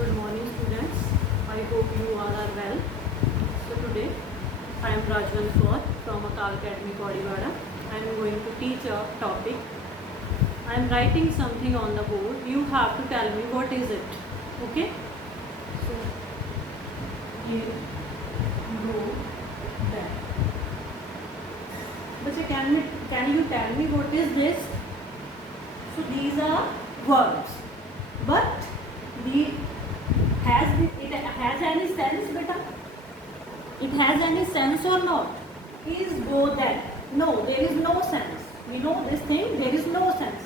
Good morning, students. I hope you all are well. So today I am Rajwan Kaur from Akal Academy Kodivada. I am going to teach a topic. I am writing something on the board. You have to tell me what is it. Okay? So here go there. But can you tell me what is this? So these are verbs. But it has any sense, beta? It has any sense or not? Is go there? No, there is no sense. We know this thing, there is no sense.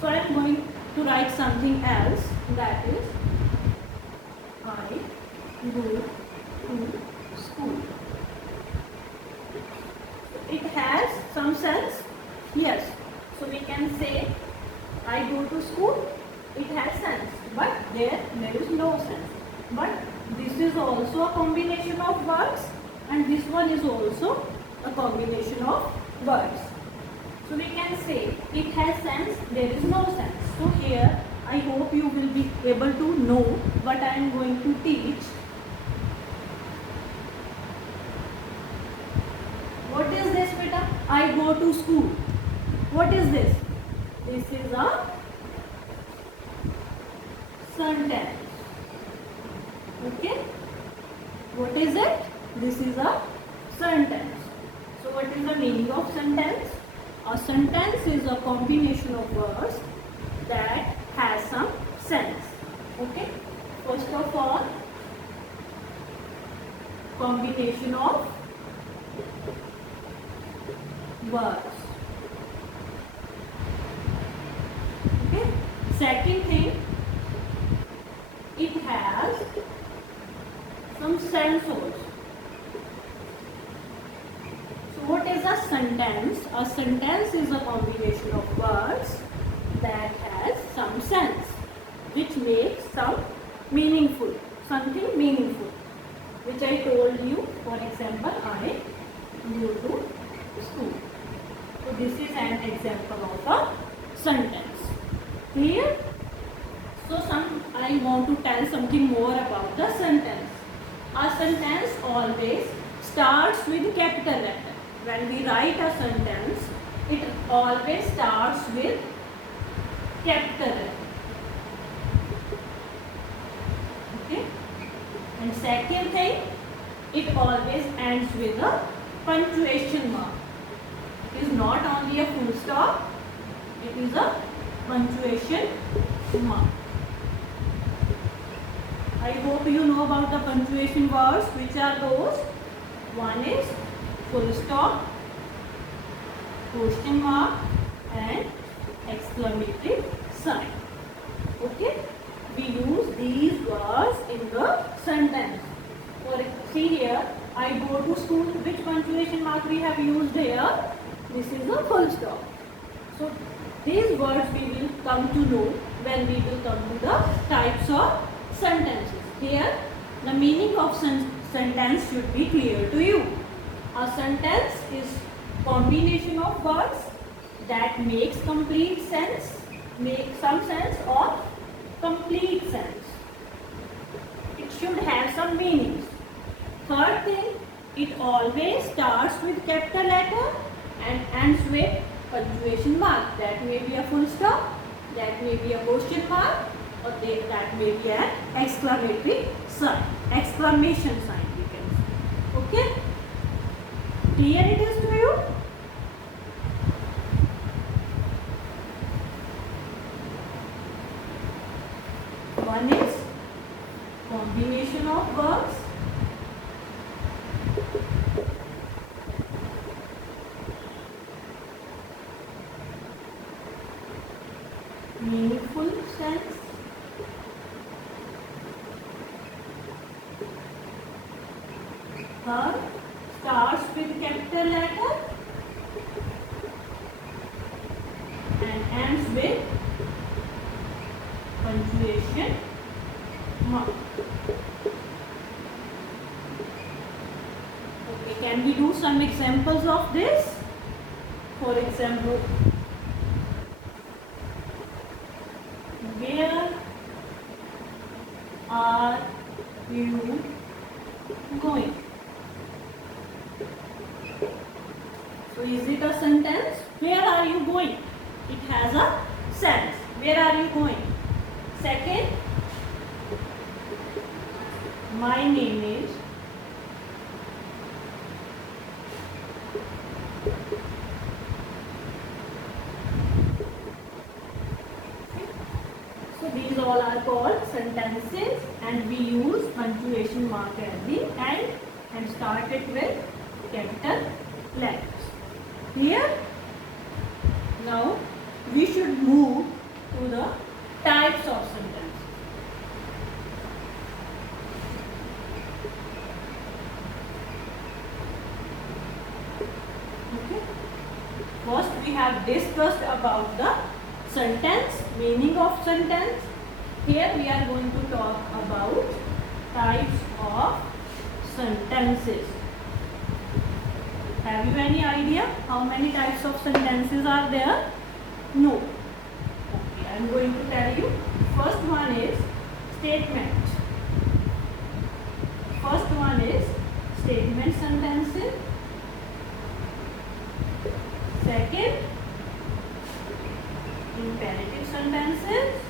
So I am going to write something else, that is I go to school. It has some sense? Yes. So we can say I go to school. It has sense, but there is no sense. But this is also a combination of words, and this one is also a combination of words. So we can say it has sense, there is no sense. So here I hope you will be able to know what I am going to teach. What is this, beta? I go to school. What is this? This is a sentence. Okay? What is it? This is a sentence. So what is the meaning of sentence? A sentence is a combination of words that has some sense. Okay? First of all, combination of words. Okay? Second thing, it has some sense also. So what is a sentence? A sentence is a combination of words that has some sense, which makes something meaningful, which I told you. For example, I go to school. So this is an example of a sentence. Clear? So I want to tell something more about the sentence. A sentence always starts with capital letter. When we write a sentence, it always starts with capital letter. Okay? And second thing, it always ends with a punctuation mark. It is not only a full stop, it is a punctuation mark. I hope you know about the punctuation words. Which are those? One is full stop, question mark, and exclamatory sign. Okay? We use these words in the sentence. See here, I go to school. Which punctuation mark we have used here? This is a full stop. So these words we will come to know when we will come to the types of sentences. Here, the meaning of sentence should be clear to you. A sentence is combination of words that makes complete sense, make some sense, or complete sense. It should have some meanings. Third thing, it always starts with capital letter and ends with punctuation mark. That may be a full stop, that may be a question mark, or that may be an exclamatory sign, exclamation sign we can say. Okay? Clear it is to you? One is combination of verbs. Meaningful sense. Third, starts with capital letter and ends with punctuation mark. Okay, can we do some examples of this? For example, where are you going? So is it a sentence? Where are you going? It has a sense. Where are you going? Second, my name is. So these all are called sentences, and we use punctuation mark at the end and start it with capital letters. Here, now we should move to the types of sentences. Okay. First, we have discussed about the sentence, meaning of sentence. Here we are going to talk about types of sentences. Have you any idea how many types of sentences are there? No. Okay, I am going to tell you. First one is statement. First one is statement sentences. Second, imperative sentences.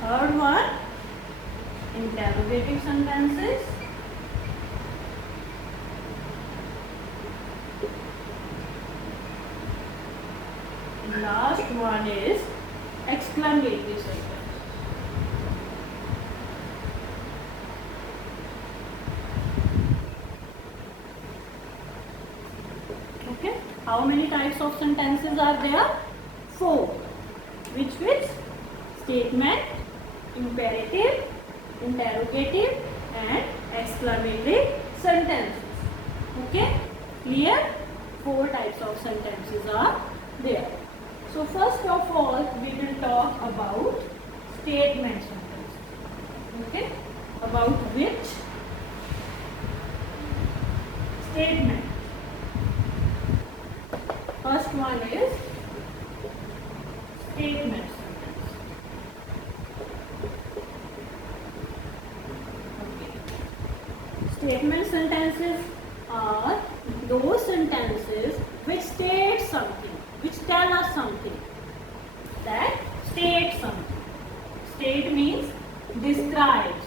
Third one, interrogative sentences. And last one is exclamatory sentence. Okay, how many types of sentences are there? 4. Which? Statement, imperative, interrogative and exclamatory sentences. Okay, clear? 4 types of sentences are there. So first of all, we will talk about statement sentences. Okay, about which statement? First one is statement sentence. Okay. Statement sentences are those sentences which state something, which tell us something. That state something. State means describes.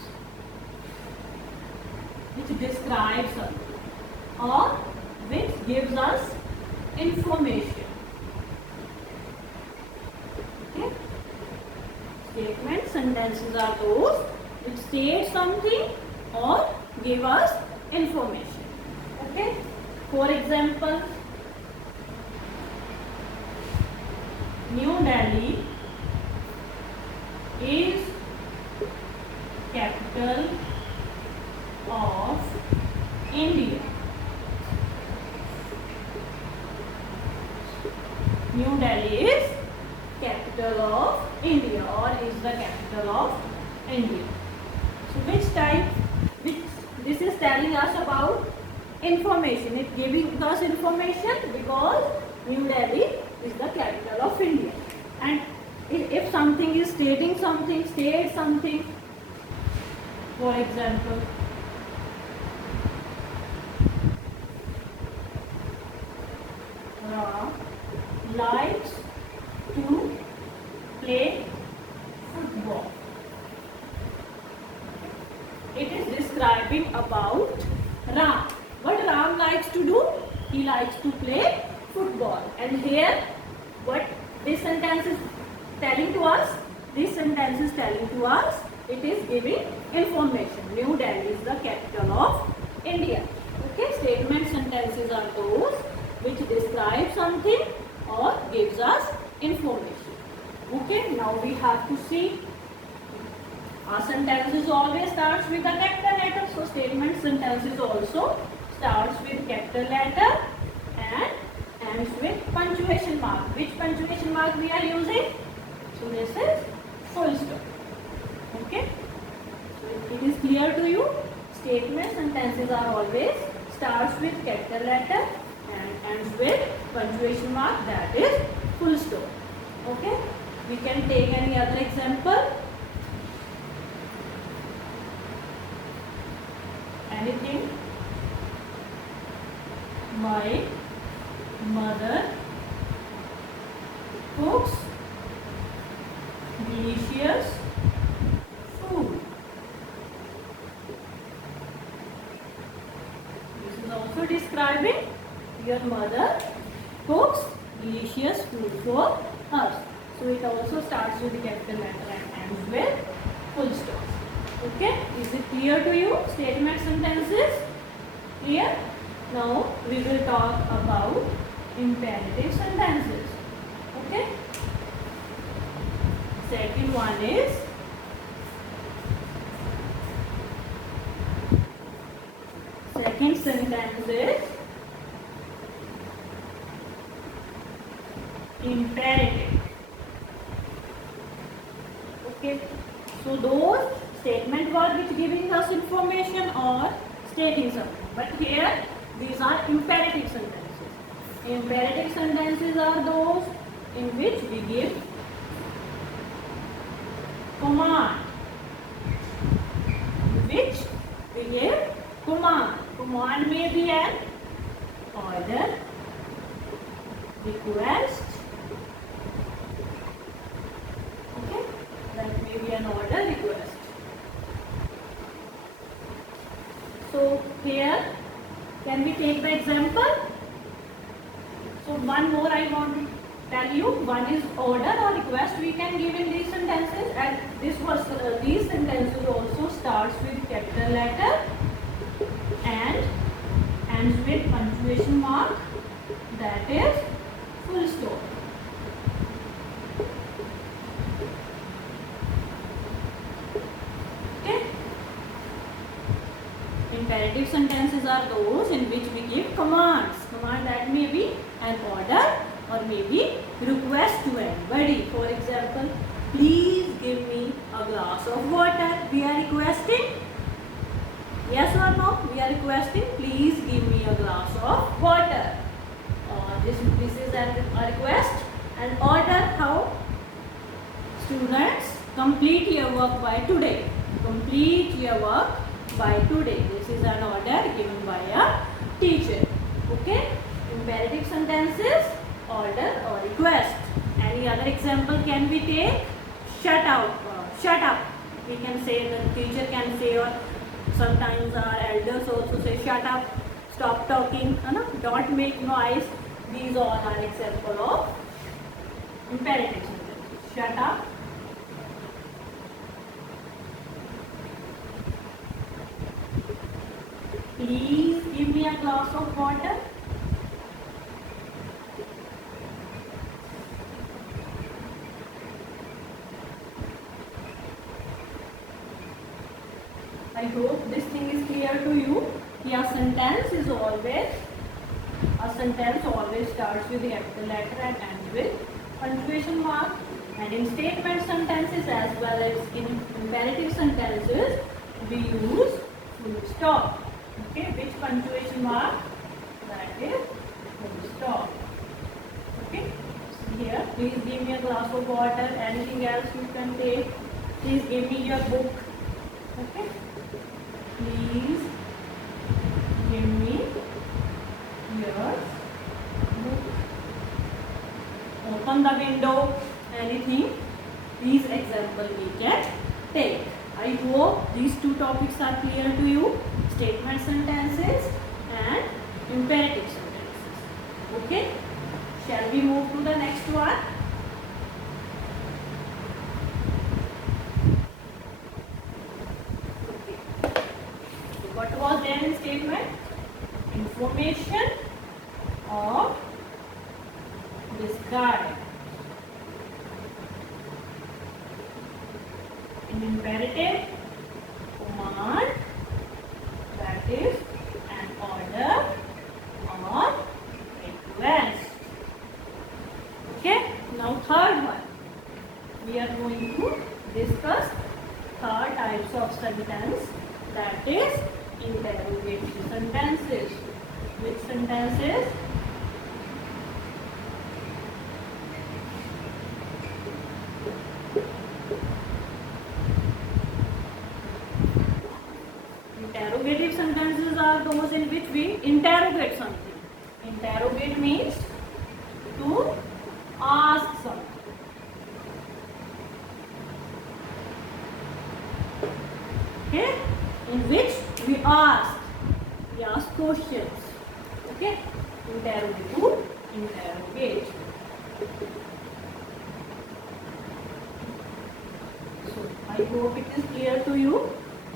Which describes something or which gives us information. Okay? Statement sentences are those which state something or give us information. Okay? For example, New Delhi is capital of India. New Delhi is capital of India or is the capital of India. So which type? This is telling us about information. It's giving us information because New Delhi is the capital of India. And if something is stating something, state something. For example, Ram likes to play football. It is describing about Ram. What Ram likes to do? He likes to play football. And here, what this sentence is telling to us? This sentence is telling to us, it is giving information. New Delhi is the capital of India. Okay, statement sentences are those which describe something or gives us information. Okay, now we have to see. Our sentences always starts with a capital letter. So statement sentences also starts with capital letter and ends with punctuation mark. Which punctuation mark we are using? So this is full stop. Okay. So it is clear to you. Statement sentences are always starts with capital letter and ends with punctuation mark, that is full stop. Okay, we can take any other example. Anything. My mother cooks delicious food. This is also describing your mother cooks delicious food for us. So it also starts with the capital letter and ends with full stop. Okay, is it clear to you? Statement sentences clear? Now we will talk about imperative sentences. Okay. Second one is second sentence is imperative. Okay. So those statement word which giving us information or stating something. But here these are imperative sentences. Imperative sentences are those in which we give command. Which we give command. Command may be an order, request. Okay, that may be an order, request. So here, can we take the example? So one more I want to tell you. One is order or request we can give in these sentences, and these sentences also starts with capital letter and ends with punctuation mark, that is full stop. Okay. Imperative sentences are those in which we give commands. Command that may be an order or maybe request to anybody. For example, please give me a glass of water. We are requesting. Yes or no? We are requesting. Please give me a glass of water. This is a request. And order, how? Students, complete your work by today. Complete your work by today. This is an order given by a teacher. Okay? Imperative sentences, order or request. Any other example can we take? Shut up. Shut up. We can say, the teacher can say, or sometimes our elders also say, shut up, stop talking, don't make noise. These all are example of imperative sentences. Shut up. Please give me a glass of water. I hope this thing is clear to you. A sentence always starts with the capital letter and ends with punctuation mark. And in statement sentences as well as in imperative sentences, we use full stop. Okay, which punctuation mark? That is full stop. Okay, so here, please give me a glass of water. Anything else you can take? Please give me your book. Okay, please give me your book. Open the window. Anything. These example we can take. I hope these two topics are clear to you. Statement sentences and imperative sentences. Okay. Shall we move to the next one? Okay. So what was there in statement? Information or describe. In imperative, command, that is an order or request. Okay, now third one. We are going to discuss third types of sentence, that is interrogative sentences. Which sentences? those in which we interrogate something. Interrogate means to ask something. Okay, in which we ask questions. Okay, interrogate, to interrogate. So I hope it is clear to you.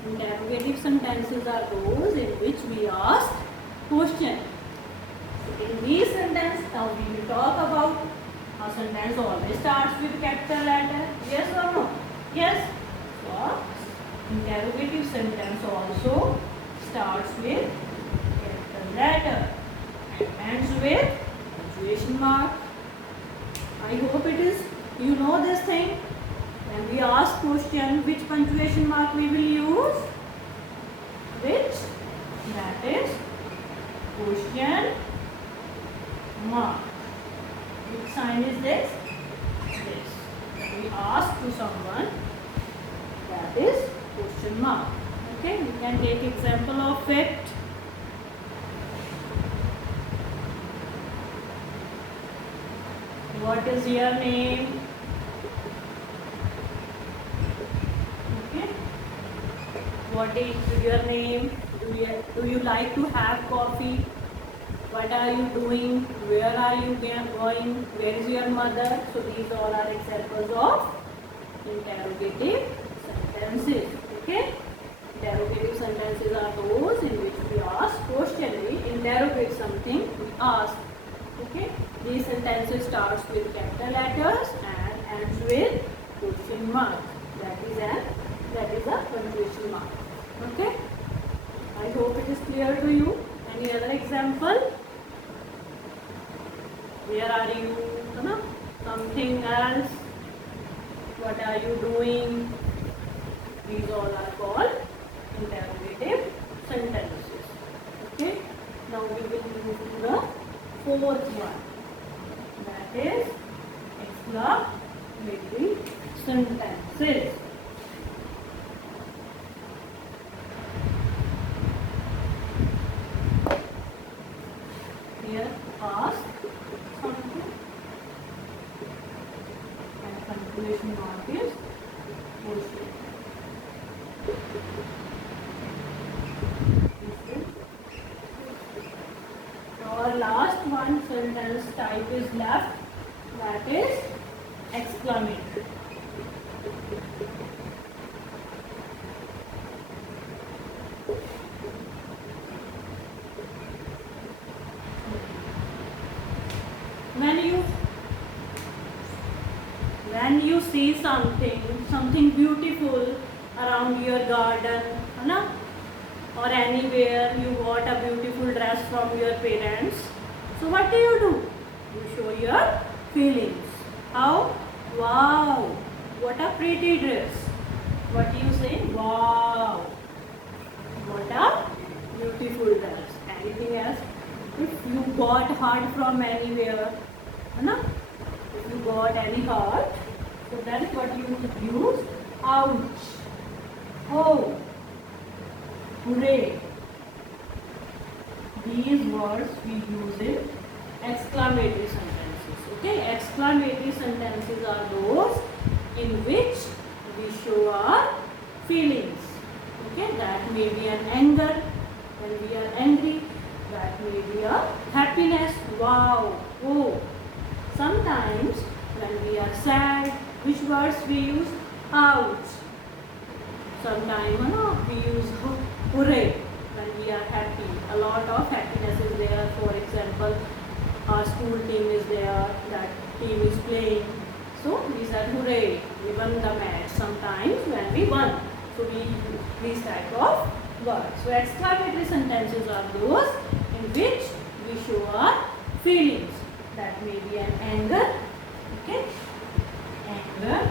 Interrogative sentences are those in which we ask question. So in these sentences, now we will talk about a sentence always starts with capital letter. Yes or no? Yes. So interrogative sentence also starts with capital letter and ends with punctuation mark. I hope it is, you know this thing. When we ask question, which punctuation mark we will use? Which? That is question mark. Which sign is this? This. When we ask to someone, that is question mark. Okay, we can take example of it. What is your name? Okay. What is your name? Do you like to have coffee? What are you doing? Where are you going? Where is your mother? So these all are examples of interrogative sentences. Okay. Interrogative sentences are those in which we ask question. We interrogate something. We ask. Okay. These sentences starts with capital letters and ends with question mark. That is a punctuation mark. Okay. I hope it is clear to you. Any other example? Where are you? Something else. What are you doing? These all are called interrogative sentences. Okay. Now we will move to the fourth one. That is exclamatory sentences. Here ask something and punctuation mark is question. Our last one sentence type is left, that is exclamatory. When you see something beautiful around your garden, or anywhere you bought a beautiful dress from your parents, so what do? You show your feelings. How? Wow, what a pretty dress. What do you say? Wow, what a beautiful dress. Anything else? If you got heart from anywhere, if you got any heart, so that is what you use. Ouch. Oh. Hooray. These words we use in exclamatory sentences. Okay, exclamatory sentences are those in which we show our feelings. Okay, that may be an anger when we are angry. That may be a happiness. Wow. Oh. Sometimes when we are sad, which words we use? Ouch. Sometimes we use hooray when we are happy. A lot of happiness is there. For example, our school team is there, that team is playing. So we said hooray, we won the match. Sometimes when we won. So we use these type of words. So exclamatory sentences are those in which we show our feelings. That may be an anger, okay? Anger,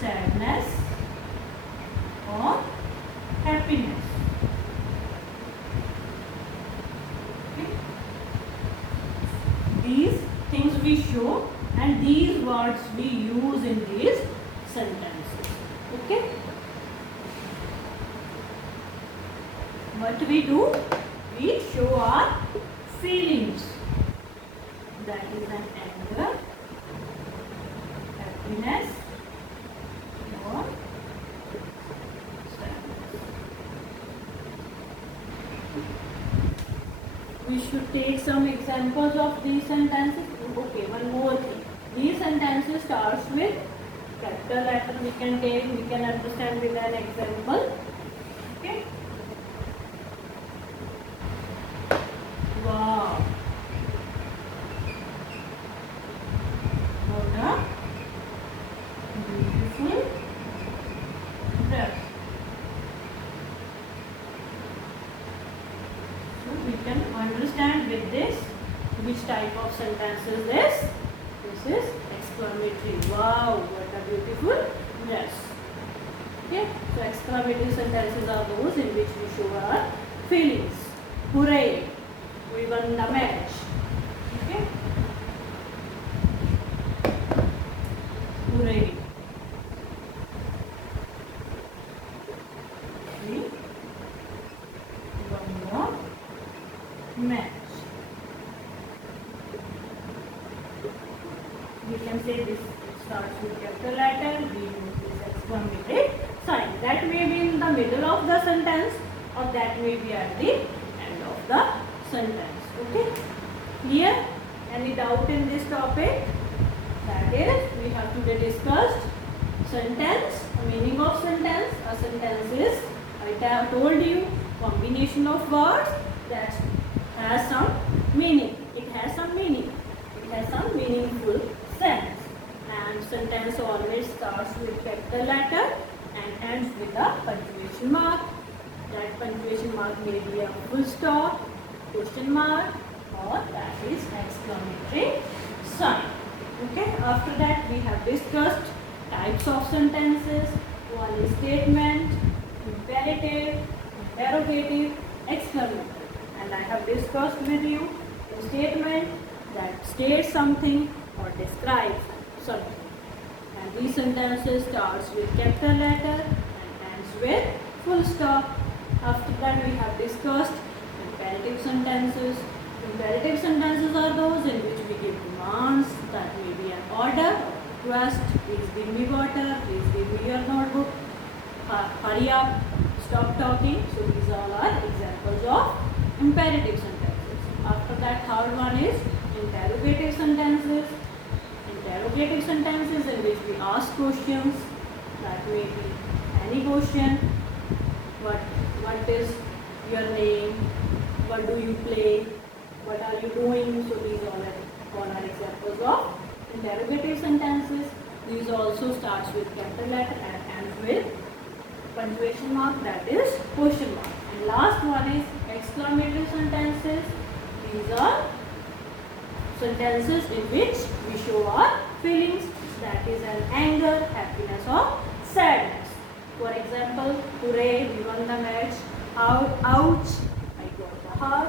sadness, or happiness. Okay? These things we show and these words we use in these sentences. Okay? what we do? We show our feelings. That is an anger, happiness, or sadness. We should take some examples of these sentences. Okay, one more thing. These sentences starts with capital letter. We can understand with an example. Okay. Wow. What a beautiful dress. So we can understand with this which type of sentence is this. This is exclamatory. Wow, what a beautiful dress. Okay, so exclamatory sentences are those in which we show our feelings. Hooray, we won the match. Okay, hooray. We won the match. We can say this starts with capital letter. We use this exclamatory sign. That may be in the middle of the sentence, or that may be at the end of the sentence. Okay? Clear? Any doubt in this topic? That is, we have today discussed sentence, meaning of sentence. A sentence is, I have told you, combination of words that has some meaning. It has some meaning. It has some meaningful sense. And sentence always starts with capital letter and ends with a punctuation mark. That punctuation mark may be a full stop, question mark, or that is exclamatory sign. Okay, after that we have discussed types of sentences. One is statement, imperative, interrogative, exclamatory. And I have discussed with you a statement that states something or describes something. And these sentences starts with capital letter and ends with full stop. After that we have discussed imperative sentences. Imperative sentences are those in which we give commands. That may be an order, request, please give me water, please give me your notebook, hurry up, stop talking. So these all are examples of imperative sentences. After that, third one is interrogative sentences. Interrogative sentences in which we ask questions. That may be any question. What is your name? What do you play? What are you doing? So these all are examples of interrogative sentences. These also starts with capital letter and ends with punctuation mark, that is question mark. And last one is exclamatory sentences. These are sentences in which we show our feelings, that is an anger, happiness or sadness. For example, hooray, we won the match. Ouch, I got the hurt.